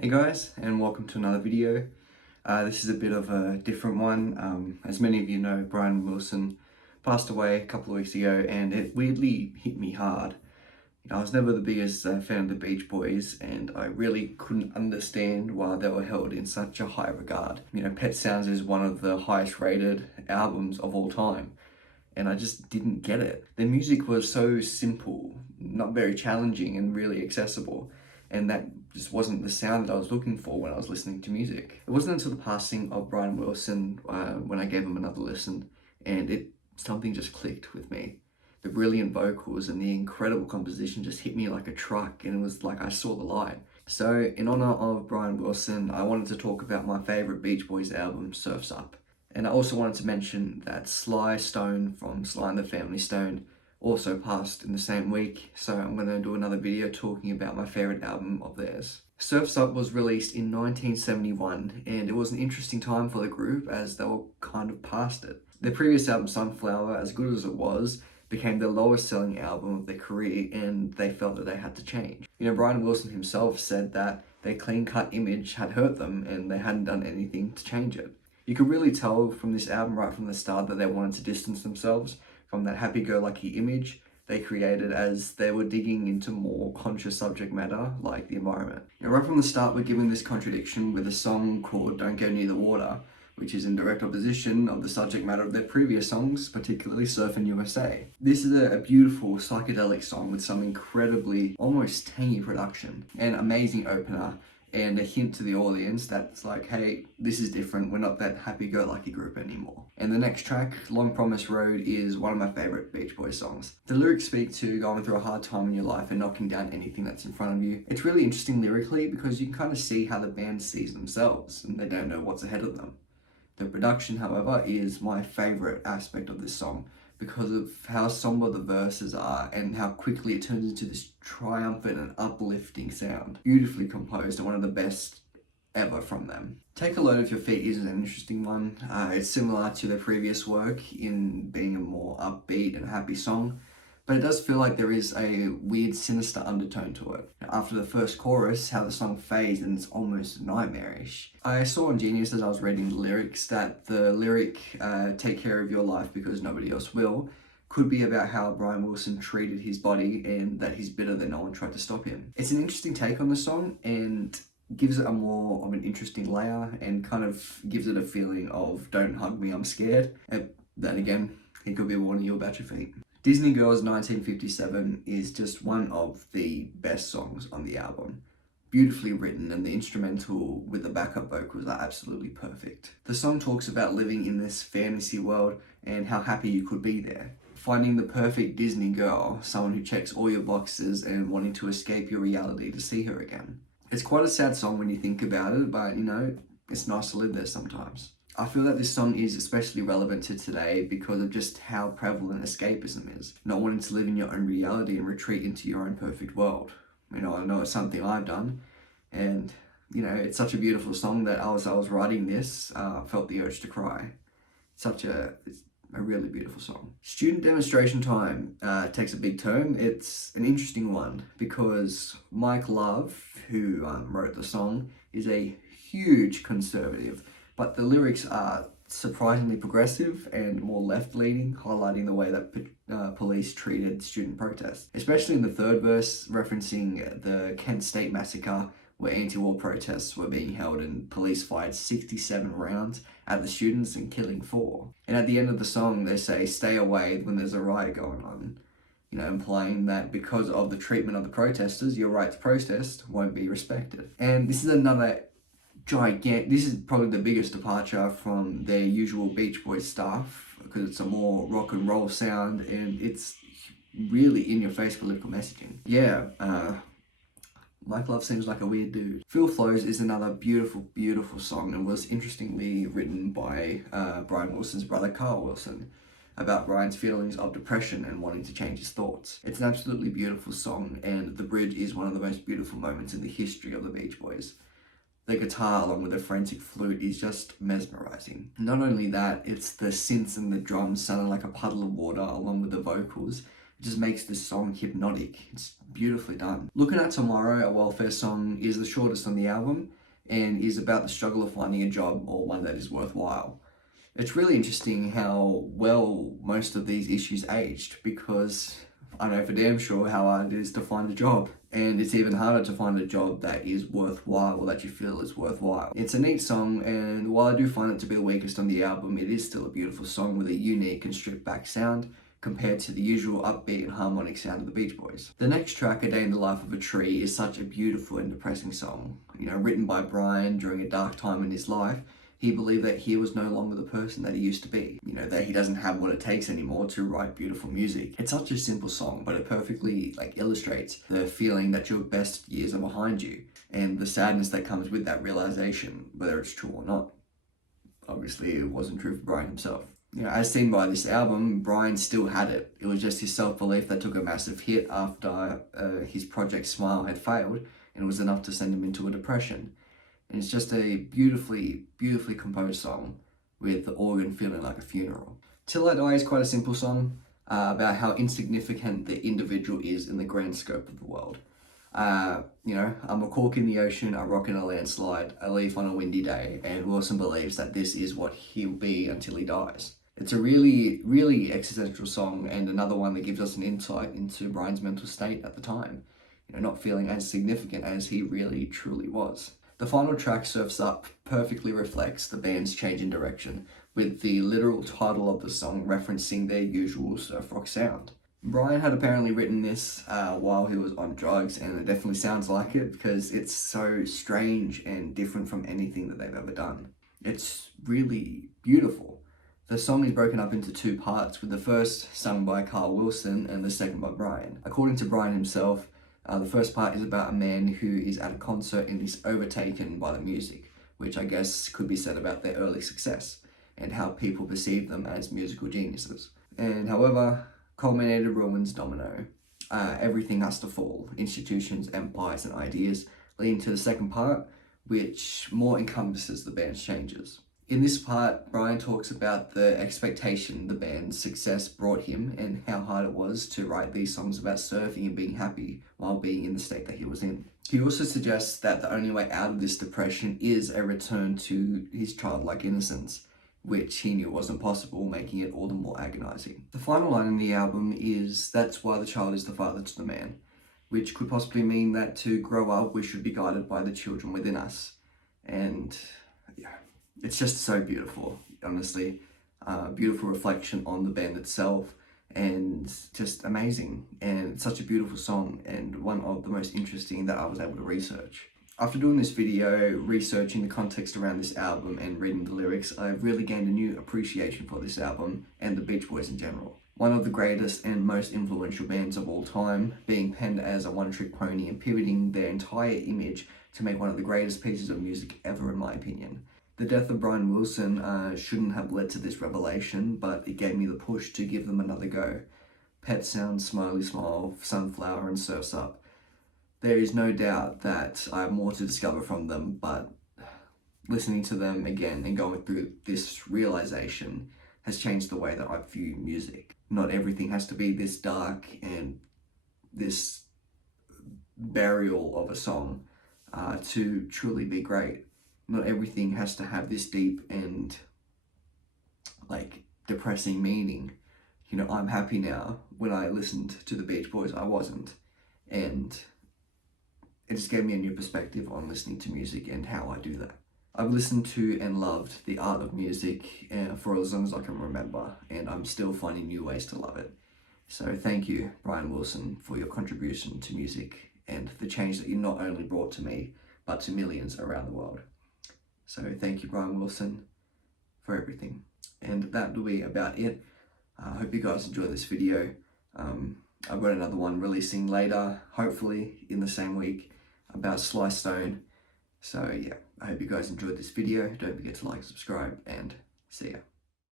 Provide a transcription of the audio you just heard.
Hey guys, and welcome to another video. This is a bit of a different one. As many of you know, Brian Wilson passed away a couple of weeks ago, and it weirdly hit me hard. I was never the biggest fan of the Beach Boys, and I really couldn't understand why they were held in such a high regard. Pet Sounds is one of the highest rated albums of all time, and I just didn't get it. Their music was so simple, not very challenging, and really accessible. And that just wasn't the sound that I was looking for when I was listening to music. It wasn't until the passing of Brian Wilson when I gave him another listen, and something just clicked with me. The brilliant vocals and the incredible composition just hit me like a truck, and it was like I saw the light. So, in honor of Brian Wilson, I wanted to talk about my favorite Beach Boys album, Surf's Up. And I also wanted to mention that Sly Stone from Sly and the Family Stone also passed in the same week, so I'm going to do another video talking about my favourite album of theirs. Surf's Up was released in 1971, and it was an interesting time for the group as they were kind of past it. Their previous album, Sunflower, as good as it was, became the lowest selling album of their career, and they felt that they had to change. Brian Wilson himself said that their clean-cut image had hurt them and they hadn't done anything to change it. You could really tell from this album right from the start that they wanted to distance themselves from that happy-go-lucky image they created as they were digging into more conscious subject matter like the environment. Right from the start, we're given this contradiction with a song called Don't Go Near the Water, which is in direct opposition of the subject matter of their previous songs, particularly Surfin' USA. This is a beautiful psychedelic song with some incredibly, almost tangy production, an amazing opener, and a hint to the audience that's like, hey, this is different, we're not that happy-go-lucky group anymore. And the next track, Long Promised Road, is one of my favourite Beach Boys songs. The lyrics speak to going through a hard time in your life and knocking down anything that's in front of you. It's really interesting lyrically because you can kind of see how the band sees themselves and they don't know what's ahead of them. The production, however, is my favourite aspect of this song because of how somber the verses are and how quickly it turns into this triumphant and uplifting sound. Beautifully composed and one of the best ever from them. Take a Load Off Your Feet is an interesting one. It's similar to their previous work in being a more upbeat and happy song, but it does feel like there is a weird sinister undertone to it. After the first chorus, how the song fades and it's almost nightmarish. I saw on Genius as I was reading the lyrics that the lyric, take care of your life because nobody else will, could be about how Brian Wilson treated his body and that he's bitter that no one tried to stop him. It's an interesting take on the song and gives it a more of an interesting layer and kind of gives it a feeling of don't hug me, I'm scared. And then again, it could be warning you about your feet. Disney Girls 1957 is just one of the best songs on the album. Beautifully written, and the instrumental with the backup vocals are absolutely perfect. The song talks about living in this fantasy world and how happy you could be there. Finding the perfect Disney girl, someone who checks all your boxes and wanting to escape your reality to see her again. It's quite a sad song when you think about it, but it's nice to live there sometimes. I feel that this song is especially relevant to today because of just how prevalent escapism is. Not wanting to live in your own reality and retreat into your own perfect world. I know it's something I've done, and it's such a beautiful song that as I was writing this, I felt the urge to cry. It's a really beautiful song. Student Demonstration Time takes a big turn. It's an interesting one because Mike Love, who wrote the song, is a huge conservative, but the lyrics are surprisingly progressive and more left-leaning, highlighting the way that police treated student protests. Especially in the third verse, referencing the Kent State Massacre, where anti-war protests were being held and police fired 67 rounds at the students and killing 4. And at the end of the song, they say, stay away when there's a riot going on. Implying that because of the treatment of the protesters, your right to protest won't be respected. And this is another this is probably the biggest departure from their usual Beach Boys stuff because it's a more rock and roll sound and it's really in-your-face political messaging. Mike Love seems like a weird dude. Feel Flows is another beautiful, beautiful song and was interestingly written by Brian Wilson's brother Carl Wilson about Brian's feelings of depression and wanting to change his thoughts. It's an absolutely beautiful song and the bridge is one of the most beautiful moments in the history of the Beach Boys. The guitar along with the frantic flute is just mesmerizing. Not only that, it's the synths and the drums sounding like a puddle of water along with the vocals It just makes this song hypnotic. It's beautifully done. Looking at Tomorrow, a welfare song, is the shortest on the album and is about the struggle of finding a job or one that is worthwhile. It's really interesting how well most of these issues aged, because I know for damn sure how hard it is to find a job. And it's even harder to find a job that is worthwhile, or that you feel is worthwhile. It's a neat song, and while I do find it to be the weakest on the album, it is still a beautiful song with a unique and stripped back sound compared to the usual upbeat and harmonic sound of the Beach Boys. The next track, A Day in the Life of a Tree, is such a beautiful and depressing song. Written by Brian during a dark time in his life. He believed that he was no longer the person that he used to be. That he doesn't have what it takes anymore to write beautiful music. It's such a simple song, but it perfectly illustrates the feeling that your best years are behind you and the sadness that comes with that realization, whether it's true or not. Obviously, it wasn't true for Brian himself. As seen by this album, Brian still had it. It was just his self-belief that took a massive hit after his project Smile had failed, and it was enough to send him into a depression. And it's just a beautifully, beautifully composed song with the organ feeling like a funeral. Till I Die is quite a simple song about how insignificant the individual is in the grand scope of the world. I'm a cork in the ocean, a rock in a landslide, a leaf on a windy day, and Wilson believes that this is what he'll be until he dies. It's a really, really existential song, and another one that gives us an insight into Brian's mental state at the time. Not feeling as significant as he really, truly was. The final track, Surf's Up, perfectly reflects the band's change in direction, with the literal title of the song referencing their usual surf rock sound. Brian had apparently written this while he was on drugs, and it definitely sounds like it because it's so strange and different from anything that they've ever done. It's really beautiful. The song is broken up into two parts, with the first sung by Carl Wilson and the second by Brian. According to Brian himself, the first part is about a man who is at a concert and is overtaken by the music, which I guess could be said about their early success and how people perceive them as musical geniuses. And however, culminated ruins domino. Everything has to fall, institutions, empires, and ideas, leading to the second part, which more encompasses the band's changes. In this part, Brian talks about the expectation the band's success brought him and how hard it was to write these songs about surfing and being happy while being in the state that he was in. He also suggests that the only way out of this depression is a return to his childlike innocence, which he knew wasn't possible, making it all the more agonizing. The final line in the album is, "That's why the child is the father to the man," which could possibly mean that to grow up, we should be guided by the children within us. And yeah, it's just so beautiful, honestly. Beautiful reflection on the band itself, and just amazing. And such a beautiful song, and one of the most interesting that I was able to research. After doing this video, researching the context around this album and reading the lyrics, I've really gained a new appreciation for this album and the Beach Boys in general. One of the greatest and most influential bands of all time, being penned as a one-trick pony and pivoting their entire image to make one of the greatest pieces of music ever, in my opinion. The death of Brian Wilson shouldn't have led to this revelation, but it gave me the push to give them another go. Pet Sounds, Smiley Smile, Sunflower, and Surf's Up. There is no doubt that I have more to discover from them, but listening to them again and going through this realization has changed the way that I view music. Not everything has to be this dark and this burial of a song to truly be great. Not everything has to have this deep and depressing meaning. I'm happy now. When I listened to the Beach Boys, I wasn't. And it just gave me a new perspective on listening to music and how I do that. I've listened to and loved the art of music for as long as I can remember, and I'm still finding new ways to love it. So thank you, Brian Wilson, for your contribution to music and the change that you not only brought to me, but to millions around the world. So thank you, Brian Wilson, for everything. And that will be about it. I hope you guys enjoyed this video. I've got another one releasing later, hopefully in the same week, about Sly Stone. So yeah, I hope you guys enjoyed this video. Don't forget to like, subscribe, and see ya.